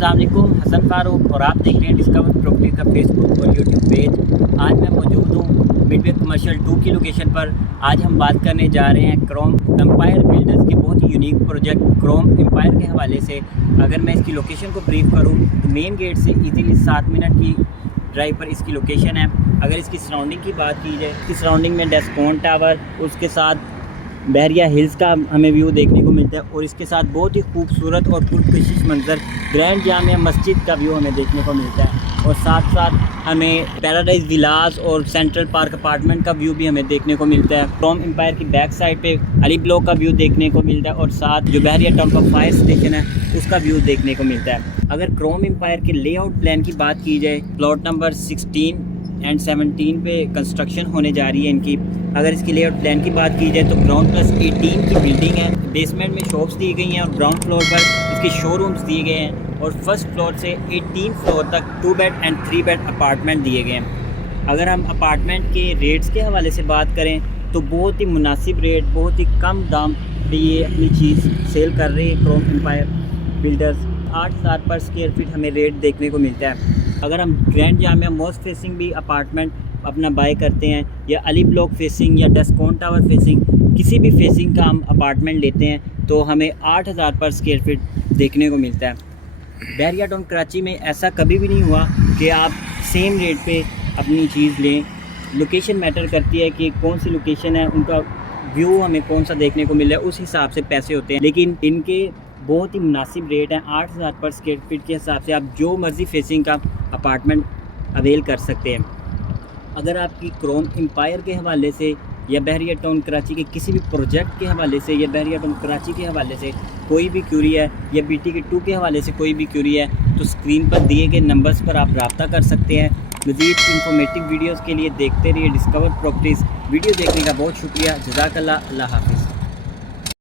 अस्सलाम वालेकुम, हसन फारूक और आप देख रहे हैं डिस्कवर प्रॉपर्टी का फेसबुक और यूट्यूब पेज। आज मैं मौजूद हूँ मिडवे कमर्शियल 2 की लोकेशन पर। आज हम बात करने जा रहे हैं क्रोम एम्पायर बिल्डर्स के बहुत ही यूनिक प्रोजेक्ट क्रोम एम्पायर के हवाले से। अगर मैं इसकी लोकेशन को ब्रीफ करूँ तो मेन गेट से इजीली 7 मिनट की ड्राइव पर इसकी लोकेशन है। अगर इसकी सराउंडिंग की बात की जाए, इसकी सराउंडिंग में डेस्कोन टावर, उसके साथ बहरिया हिल्स का हमें व्यू देखने को मिलता है और इसके साथ बहुत ही खूबसूरत और पुरकशिश मंजर ग्रैंड जामिया मस्जिद का व्यू हमें देखने को मिलता है। और साथ साथ हमें पैराडाइज विलास और सेंट्रल पार्क अपार्टमेंट का व्यू भी हमें देखने को मिलता है। क्रोम एम्पायर की बैक साइड पे अली ब्लॉक का व्यू देखने को मिलता है और साथ जो बहरिया टाउन का फायर स्टेशन है उसका व्यू देखने को मिलता है। अगर क्रोम एम्पायर के लेआउट प्लान की बात की जाए, प्लॉट नंबर 16 एंड 17 पे कंस्ट्रक्शन होने जा रही है इनकी। अगर इसकी लेआउट प्लान की बात की जाए तो ग्राउंड प्लस 18 की बिल्डिंग है, बेसमेंट में शॉप्स दी गई हैं और ग्राउंड फ्लोर पर इसके शोरूम्स दिए गए हैं और फर्स्ट फ्लोर से 18 फ्लोर तक 2 बेड एंड 3 बेड अपार्टमेंट दिए गए हैं। अगर हम अपार्टमेंट के रेट्स के हवाले से बात करें तो बहुत ही मुनासिब रेट, बहुत ही कम दाम पे ये अपनी चीज़ सेल कर रही है क्रोम एम्पायर बिल्डर्स। 8,000 पर स्क्वायर फीट हमें रेट देखने को मिलता है। अगर हम ग्रैंड जामिया मॉस्क फेसिंग भी अपार्टमेंट अपना बाय करते हैं या अली ब्लॉक फेसिंग या डेस्कोन टावर फेसिंग, किसी भी फेसिंग का हम अपार्टमेंट लेते हैं तो हमें 8,000 पर स्क्वायर फीट देखने को मिलता है। बहरिया टाउन कराची में ऐसा कभी भी नहीं हुआ कि आप सेम रेट पे अपनी चीज़ लें। लोकेशन मैटर करती है कि कौन सी लोकेशन है, उनका व्यू हमें कौन सा देखने को मिल रहा है, उस हिसाब से पैसे होते हैं। लेकिन इनके बहुत ही मुनासिब रेट हैं। 8,000 पर स्क्वायर फीट के हिसाब से आप जो मर्ज़ी फेसिंग का अपार्टमेंट अवेल कर सकते हैं। अगर आपकी क्रोम एम्पायर के हवाले से या बहरिया टाउन कराची के किसी भी प्रोजेक्ट के हवाले से या बहरिया टाउन कराची के हवाले से कोई भी क्यूरी है या BT के 2 के हवाले से कोई भी क्यूरी है तो स्क्रीन पर दिए गए नंबर्स पर आप रब्ता कर सकते हैं। मज़ीद इंफॉर्मेटिव वीडियोज़ के लिए देखते रहिए डिस्कवर प्रॉपर्टीज़। वीडियो देखने का बहुत शुक्रिया। जज़ाकल्लाह। अल्लाह हाफ़िज़।